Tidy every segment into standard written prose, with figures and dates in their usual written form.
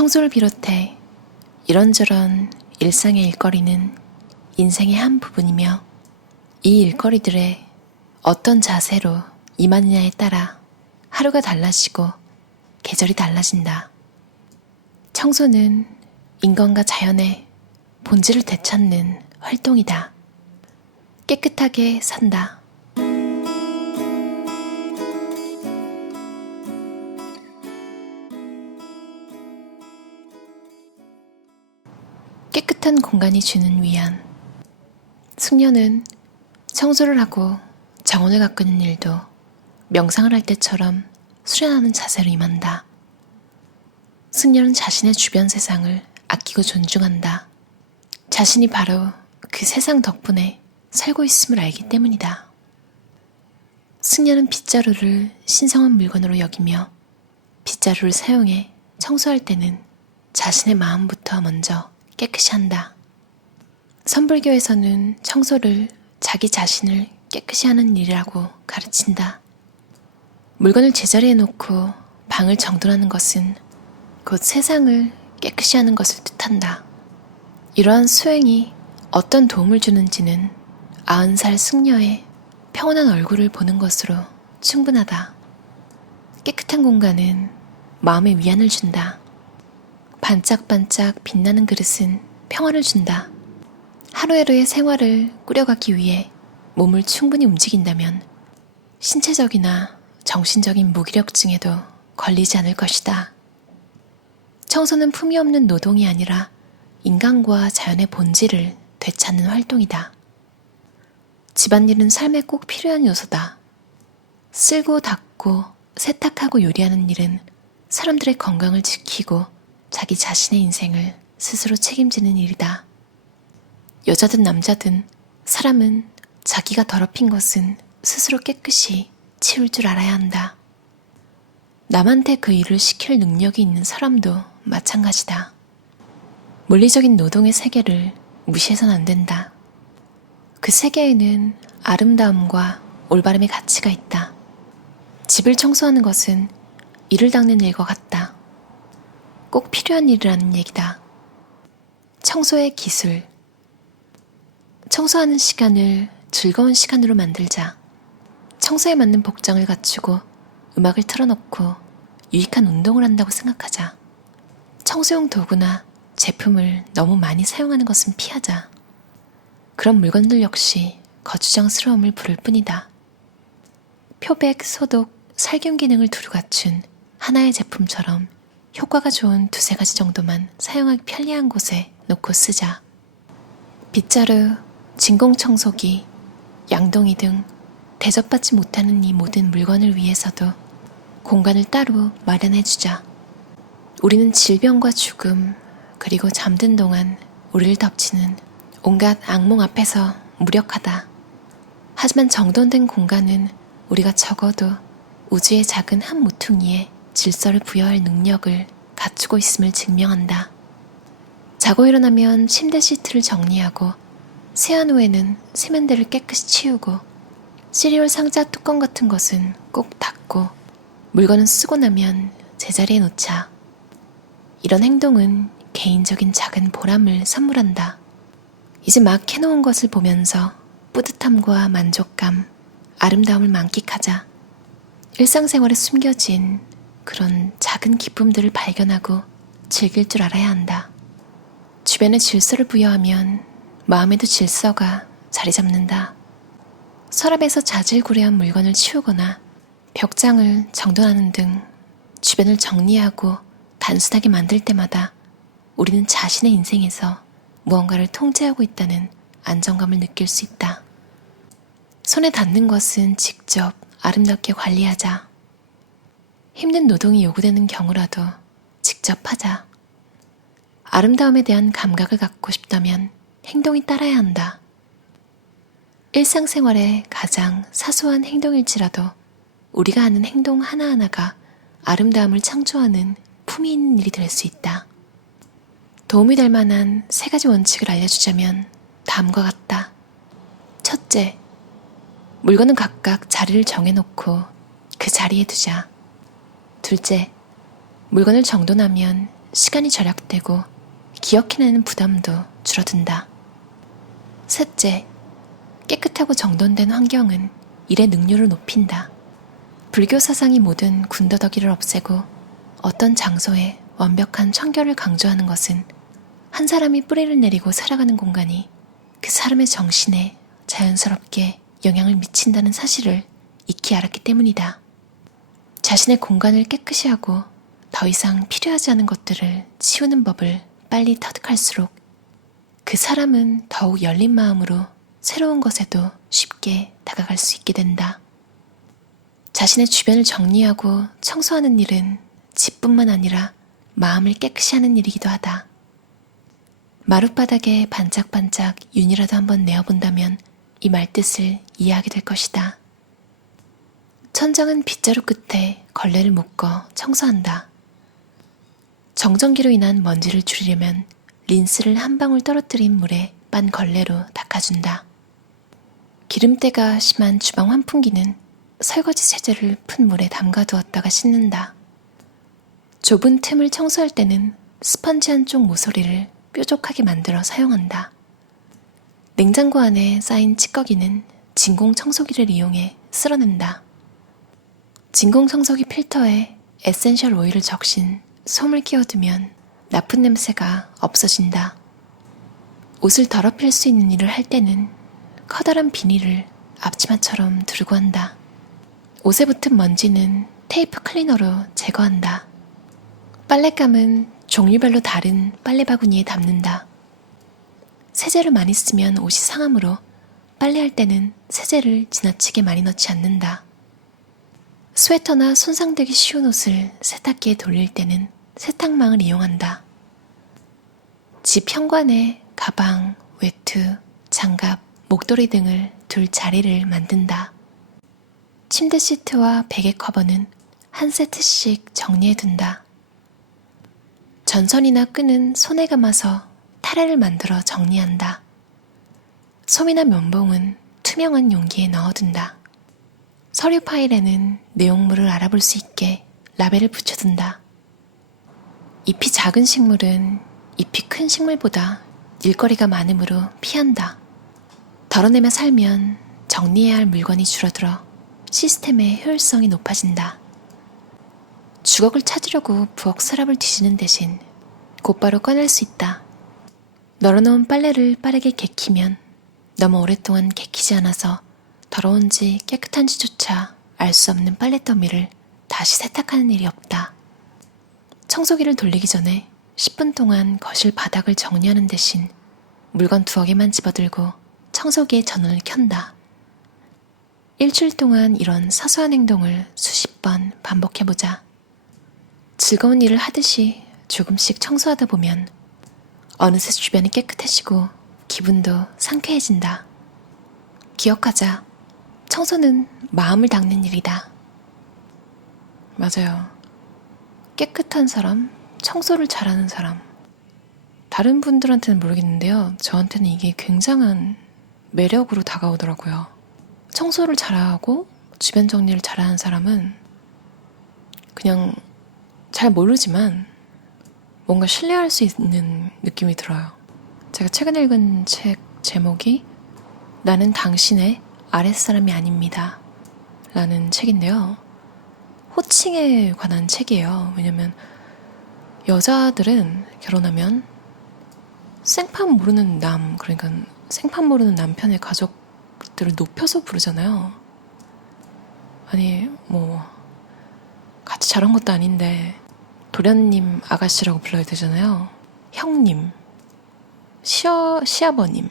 청소를 비롯해 이런저런 일상의 일거리는 인생의 한 부분이며 이 일거리들에 어떤 자세로 임하느냐에 따라 하루가 달라지고 계절이 달라진다. 청소는 인간과 자연의 본질을 되찾는 활동이다. 깨끗하게 산다. 깨끗한 공간이 주는 위안. 숙녀는 청소를 하고 정원을 가꾸는 일도 명상을 할 때처럼 수련하는 자세로 임한다. 숙녀는 자신의 주변 세상을 아끼고 존중한다. 자신이 바로 그 세상 덕분에 살고 있음을 알기 때문이다. 숙녀는 빗자루를 신성한 물건으로 여기며 빗자루를 사용해 청소할 때는 자신의 마음부터 먼저 깨끗이 한다. 선불교에서는 청소를 자기 자신을 깨끗이 하는 일이라고 가르친다. 물건을 제자리에 놓고 방을 정돈하는 것은 곧 세상을 깨끗이 하는 것을 뜻한다. 이러한 수행이 어떤 도움을 주는지는 90살 숙녀의 평온한 얼굴을 보는 것으로 충분하다. 깨끗한 공간은 마음에 위안을 준다. 반짝반짝 빛나는 그릇은 평화를 준다. 하루하루의 생활을 꾸려가기 위해 몸을 충분히 움직인다면 신체적이나 정신적인 무기력증에도 걸리지 않을 것이다. 청소는 품위 없는 노동이 아니라 인간과 자연의 본질을 되찾는 활동이다. 집안일은 삶에 꼭 필요한 요소다. 쓸고 닦고 세탁하고 요리하는 일은 사람들의 건강을 지키고 자기 자신의 인생을 스스로 책임지는 일이다. 여자든 남자든 사람은 자기가 더럽힌 것은 스스로 깨끗이 치울 줄 알아야 한다. 남한테 그 일을 시킬 능력이 있는 사람도 마찬가지다. 물리적인 노동의 세계를 무시해서는 안 된다. 그 세계에는 아름다움과 올바름의 가치가 있다. 집을 청소하는 것은 이를 닦는 일과 같다. 꼭 필요한 일이라는 얘기다. 청소의 기술. 청소하는 시간을 즐거운 시간으로 만들자. 청소에 맞는 복장을 갖추고 음악을 틀어놓고 유익한 운동을 한다고 생각하자. 청소용 도구나 제품을 너무 많이 사용하는 것은 피하자. 그런 물건들 역시 거추장스러움을 부를 뿐이다. 표백, 소독, 살균 기능을 두루 갖춘 하나의 제품처럼 효과가 좋은 2-3가지 정도만 사용하기 편리한 곳에 놓고 쓰자. 빗자루, 진공청소기, 양동이 등 대접받지 못하는 이 모든 물건을 위해서도 공간을 따로 마련해주자. 우리는 질병과 죽음, 그리고 잠든 동안 우리를 덮치는 온갖 악몽 앞에서 무력하다. 하지만 정돈된 공간은 우리가 적어도 우주의 작은 한 모퉁이에 질서를 부여할 능력을 갖추고 있음을 증명한다. 자고 일어나면 침대 시트를 정리하고 세안 후에는 세면대를 깨끗이 치우고 시리얼 상자 뚜껑 같은 것은 꼭 닫고 물건은 쓰고 나면 제자리에 놓자. 이런 행동은 개인적인 작은 보람을 선물한다. 이제 막 해놓은 것을 보면서 뿌듯함과 만족감, 아름다움을 만끽하자. 일상생활에 숨겨진 그런 작은 기쁨들을 발견하고 즐길 줄 알아야 한다. 주변에 질서를 부여하면 마음에도 질서가 자리 잡는다. 서랍에서 자질구레한 물건을 치우거나 벽장을 정돈하는 등 주변을 정리하고 단순하게 만들 때마다 우리는 자신의 인생에서 무언가를 통제하고 있다는 안정감을 느낄 수 있다. 손에 닿는 것은 직접 아름답게 관리하자. 힘든 노동이 요구되는 경우라도 직접 하자. 아름다움에 대한 감각을 갖고 싶다면 행동이 따라야 한다. 일상생활의 가장 사소한 행동일지라도 우리가 하는 행동 하나하나가 아름다움을 창조하는 품위 있는 일이 될 수 있다. 도움이 될 만한 3가지 원칙을 알려주자면 다음과 같다. 첫째, 물건은 각각 자리를 정해놓고 그 자리에 두자. 둘째, 물건을 정돈하면 시간이 절약되고 기억해내는 부담도 줄어든다. 셋째, 깨끗하고 정돈된 환경은 일의 능률을 높인다. 불교 사상이 모든 군더더기를 없애고 어떤 장소에 완벽한 청결을 강조하는 것은 한 사람이 뿌리를 내리고 살아가는 공간이 그 사람의 정신에 자연스럽게 영향을 미친다는 사실을 익히 알았기 때문이다. 자신의 공간을 깨끗이 하고 더 이상 필요하지 않은 것들을 치우는 법을 빨리 터득할수록 그 사람은 더욱 열린 마음으로 새로운 것에도 쉽게 다가갈 수 있게 된다. 자신의 주변을 정리하고 청소하는 일은 집뿐만 아니라 마음을 깨끗이 하는 일이기도 하다. 마룻바닥에 반짝반짝 윤이라도 한번 내어본다면 이 말뜻을 이해하게 될 것이다. 천장은 빗자루 끝에 걸레를 묶어 청소한다. 정전기로 인한 먼지를 줄이려면 린스를 한 방울 떨어뜨린 물에 빤 걸레로 닦아준다. 기름때가 심한 주방 환풍기는 설거지 세제를 푼 물에 담가두었다가 씻는다. 좁은 틈을 청소할 때는 스펀지 한쪽 모서리를 뾰족하게 만들어 사용한다. 냉장고 안에 쌓인 찌꺼기는 진공 청소기를 이용해 쓸어낸다. 진공 청소기 필터에 에센셜 오일을 적신 솜을 끼워두면 나쁜 냄새가 없어진다. 옷을 더럽힐 수 있는 일을 할 때는 커다란 비닐을 앞치마처럼 두르고 한다. 옷에 붙은 먼지는 테이프 클리너로 제거한다. 빨랫감은 종류별로 다른 빨래 바구니에 담는다. 세제를 많이 쓰면 옷이 상하므로 빨래할 때는 세제를 지나치게 많이 넣지 않는다. 스웨터나 손상되기 쉬운 옷을 세탁기에 돌릴 때는 세탁망을 이용한다. 집 현관에 가방, 외투, 장갑, 목도리 등을 둘 자리를 만든다. 침대 시트와 베개 커버는 한 세트씩 정리해둔다. 전선이나 끈은 손에 감아서 타래를 만들어 정리한다. 솜이나 면봉은 투명한 용기에 넣어둔다. 서류 파일에는 내용물을 알아볼 수 있게 라벨을 붙여둔다. 잎이 작은 식물은 잎이 큰 식물보다 일거리가 많으므로 피한다. 덜어내며 살면 정리해야 할 물건이 줄어들어 시스템의 효율성이 높아진다. 주걱을 찾으려고 부엌 서랍을 뒤지는 대신 곧바로 꺼낼 수 있다. 널어놓은 빨래를 빠르게 개키면 너무 오랫동안 개키지 않아서 더러운지 깨끗한지조차 알 수 없는 빨랫더미를 다시 세탁하는 일이 없다. 청소기를 돌리기 전에 10분 동안 거실 바닥을 정리하는 대신 물건 두어 개만 집어들고 청소기의 전원을 켠다. 일주일 동안 이런 사소한 행동을 수십 번 반복해보자. 즐거운 일을 하듯이 조금씩 청소하다 보면 어느새 주변이 깨끗해지고 기분도 상쾌해진다. 기억하자. 청소는 마음을 닦는 일이다. 맞아요. 깨끗한 사람, 청소를 잘하는 사람. 다른 분들한테는 모르겠는데요. 저한테는 이게 굉장한 매력으로 다가오더라고요. 청소를 잘하고 주변 정리를 잘하는 사람은 그냥 잘 모르지만 뭔가 신뢰할 수 있는 느낌이 들어요. 제가 최근에 읽은 책 제목이 나는 당신의 아랫사람이 아닙니다 라는 책인데요. 호칭에 관한 책이에요. 왜냐면 여자들은 결혼하면 생판 모르는 그러니까 생판 모르는 남편의 가족들을 높여서 부르잖아요. 아니 같이 자란 것도 아닌데 도련님 아가씨라고 불러야 되잖아요. 형님, 시아버님,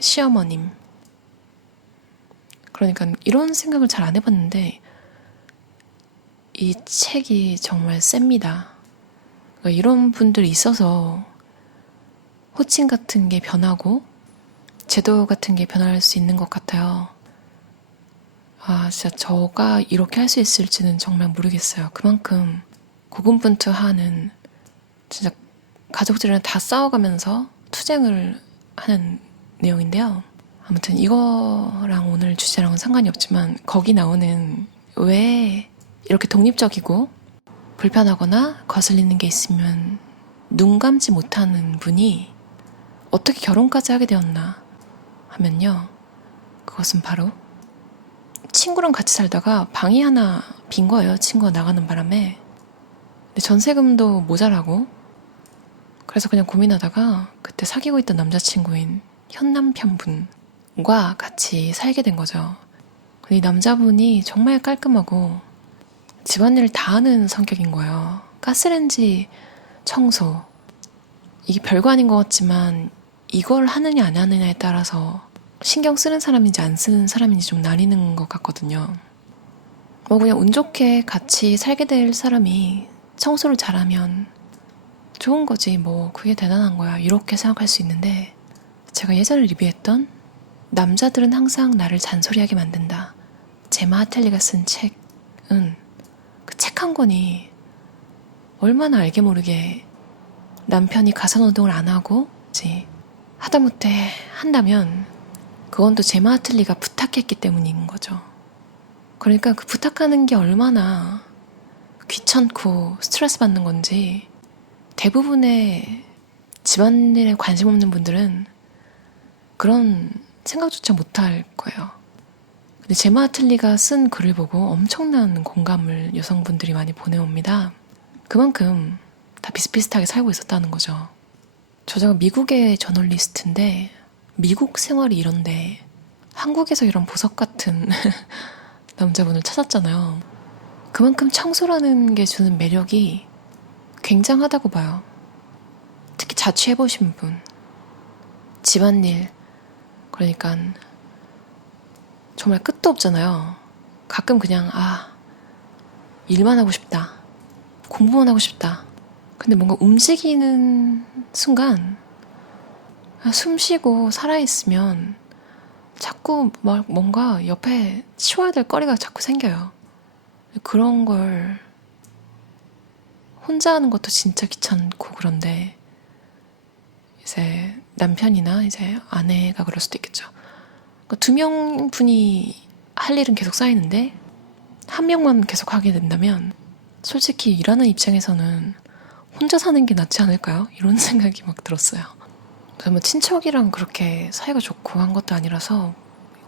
시어머님. 그러니까 이런 생각을 잘 안 해봤는데 이 책이 정말 셉니다. 그러니까 이런 분들이 있어서 호칭 같은 게 변하고 제도 같은 게 변할 수 있는 것 같아요. 진짜 저가 이렇게 할 수 있을지는 정말 모르겠어요. 그만큼 고군분투하는 진짜 가족들이랑 다 싸워가면서 투쟁을 하는 내용인데요. 아무튼 이거랑 오늘 주제랑은 상관이 없지만 거기 나오는 왜 이렇게 독립적이고 불편하거나 거슬리는 게 있으면 눈 감지 못하는 분이 어떻게 결혼까지 하게 되었나 하면요. 그것은 바로 친구랑 같이 살다가 방이 하나 빈 거예요. 친구가 나가는 바람에. 근데 전세금도 모자라고. 그래서 그냥 고민하다가 그때 사귀고 있던 남자친구인 현 남편분과 같이 살게 된 거죠. 근데 이 남자분이 정말 깔끔하고 집안일을 다 하는 성격인 거예요. 가스레인지 청소. 이게 별거 아닌 것 같지만 이걸 하느냐 안 하느냐에 따라서 신경 쓰는 사람인지 안 쓰는 사람인지 좀 나뉘는 것 같거든요. 뭐 그냥 운 좋게 같이 살게 될 사람이 청소를 잘하면 좋은 거지, 뭐 그게 대단한 거야, 이렇게 생각할 수 있는데, 제가 예전에 리뷰했던 남자들은 항상 나를 잔소리하게 만든다, 제마 하텔리가 쓴 책은 그 책 한 권이 얼마나 알게 모르게 남편이 가사노동을 안 하고 하다못해 한다면 그건 또 제마 하틀리가 부탁했기 때문인 거죠. 그러니까 그 부탁하는 게 얼마나 귀찮고 스트레스 받는 건지 대부분의 집안일에 관심 없는 분들은 그런 생각조차 못할 거예요. 근데 제마 하틀리가 쓴 글을 보고 엄청난 공감을 여성분들이 많이 보내옵니다. 그만큼 다 비슷비슷하게 살고 있었다는 거죠. 저자가 미국의 저널리스트인데 미국 생활이 이런데 한국에서 이런 보석 같은 남자분을 찾았잖아요. 그만큼 청소라는 게 주는 매력이 굉장하다고 봐요. 특히 자취해보신 분, 집안일, 그러니까 정말 끝도 없잖아요. 가끔 그냥 일만 하고 싶다, 공부만 하고 싶다. 근데 뭔가 움직이는 순간 숨 쉬고 살아있으면 자꾸 막 뭔가 옆에 치워야 될 거리가 자꾸 생겨요. 그런 걸 혼자 하는 것도 진짜 귀찮고 그런데 이제 남편이나 이제 아내가 그럴 수도 있겠죠. 그러니까 두 명분이 할 일은 계속 쌓이는데 한 명만 계속 하게 된다면 솔직히 일하는 입장에서는 혼자 사는 게 낫지 않을까요? 이런 생각이 막 들었어요. 뭐 친척이랑 그렇게 사이가 좋고 한 것도 아니라서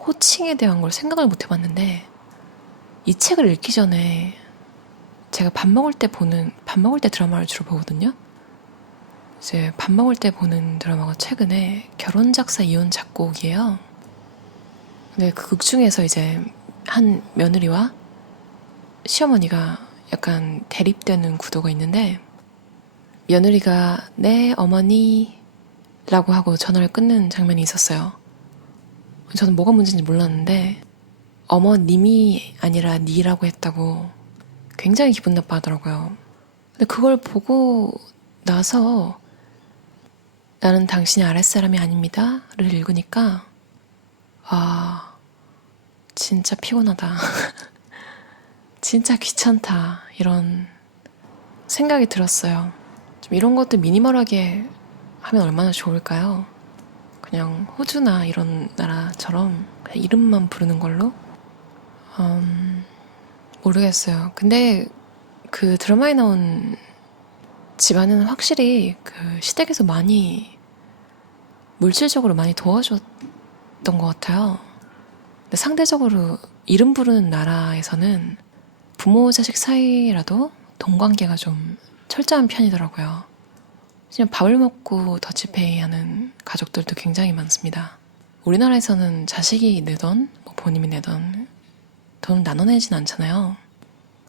호칭에 대한 걸 생각을 못 해봤는데 이 책을 읽기 전에 제가 밥 먹을 때 드라마를 주로 보거든요. 이제 밥 먹을 때 보는 드라마가 최근에 결혼 작사 이혼 작곡이에요. 근데 그 극 중에서 이제 한 며느리와 시어머니가 약간 대립되는 구도가 있는데 며느리가 네 어머니 라고 하고 전화를 끊는 장면이 있었어요. 저는 뭐가 문제인지 몰랐는데 어머님이 아니라 니라고 했다고 굉장히 기분 나빠하더라고요. 근데 그걸 보고 나서 나는 당신의 아랫사람이 아닙니다를 읽으니까 진짜 피곤하다. 진짜 귀찮다. 이런 생각이 들었어요. 좀 이런 것도 미니멀하게 하면 얼마나 좋을까요? 그냥 호주나 이런 나라처럼 그냥 이름만 부르는 걸로? 모르겠어요. 근데 그 드라마에 나온 집안은 확실히 그 시댁에서 많이 물질적으로 많이 도와줬던 것 같아요. 근데 상대적으로 이름 부르는 나라에서는 부모 자식 사이라도 돈 관계가 좀 철저한 편이더라고요. 그냥 밥을 먹고 더치페이 하는 가족들도 굉장히 많습니다. 우리나라에서는 자식이 내던 뭐 본인이 내던 돈을 나눠내진 않잖아요.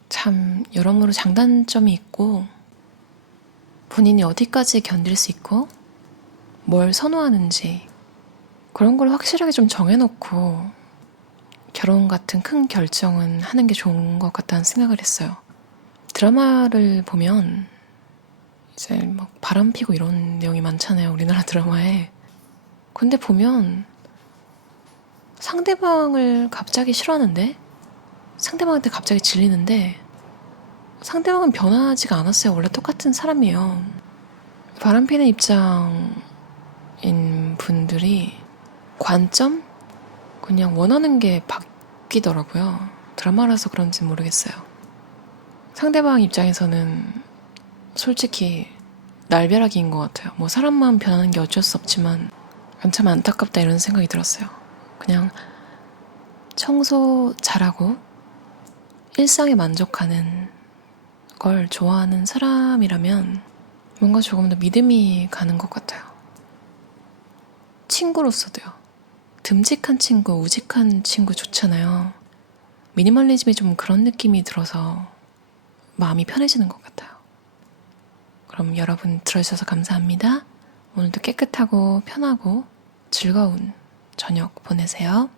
참 여러모로 장단점이 있고 본인이 어디까지 견딜 수 있고 뭘 선호하는지 그런 걸 확실하게 좀 정해놓고 결혼 같은 큰 결정은 하는 게 좋은 것 같다는 생각을 했어요. 드라마를 보면 이제 막 바람 피고 이런 내용이 많잖아요, 우리나라 드라마에. 근데 보면 상대방을 갑자기 싫어하는데 상대방한테 갑자기 질리는데 상대방은 변하지가 않았어요. 원래 똑같은 사람이에요. 바람 피는 입장인 분들이 관점? 그냥 원하는 게 바뀌더라고요. 드라마라서 그런지 모르겠어요. 상대방 입장에서는 솔직히 날벼락인 것 같아요. 뭐 사람만 변하는 게 어쩔 수 없지만 참 안타깝다 이런 생각이 들었어요. 그냥 청소 잘하고 일상에 만족하는 걸 좋아하는 사람이라면 뭔가 조금 더 믿음이 가는 것 같아요. 친구로서도요. 듬직한 친구, 우직한 친구 좋잖아요. 미니멀리즘이 좀 그런 느낌이 들어서 마음이 편해지는 것 같아요. 그럼 여러분 들어주셔서 감사합니다. 오늘도 깨끗하고 편하고 즐거운 저녁 보내세요.